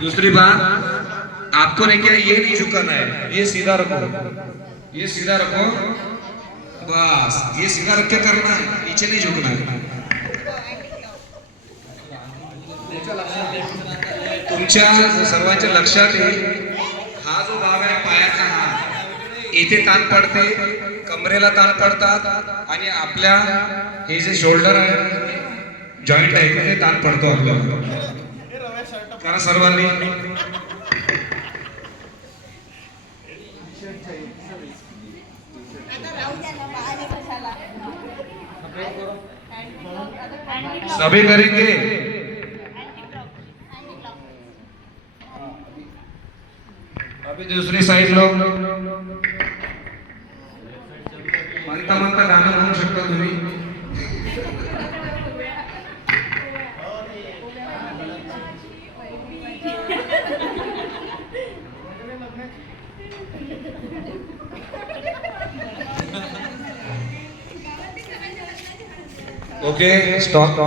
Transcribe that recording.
दूसरी बात, आपको नहीं क्या, ये नहीं झुकाना है, ये सीधा रखो, ये सीधा रखो, बस ये सीधा रख के करना है, पीछे नहीं झुकना है। तुमच्या सर्वांच्या लक्षात येईल, हा जो भाग आहे पायाचा, हा इथे ताण पडते, कमरेला ताण पडतात आणि आपल्या हे जे शोल्डर आहे, जॉइंट आहे, ते ताण पडतो आपल्याला. करा सर्वांनी. सभी करेंगे. अभी दूसरी साइड लोग म्हणता म्हणता गाणं म्हणू शकता तुम्ही. Okay, stop.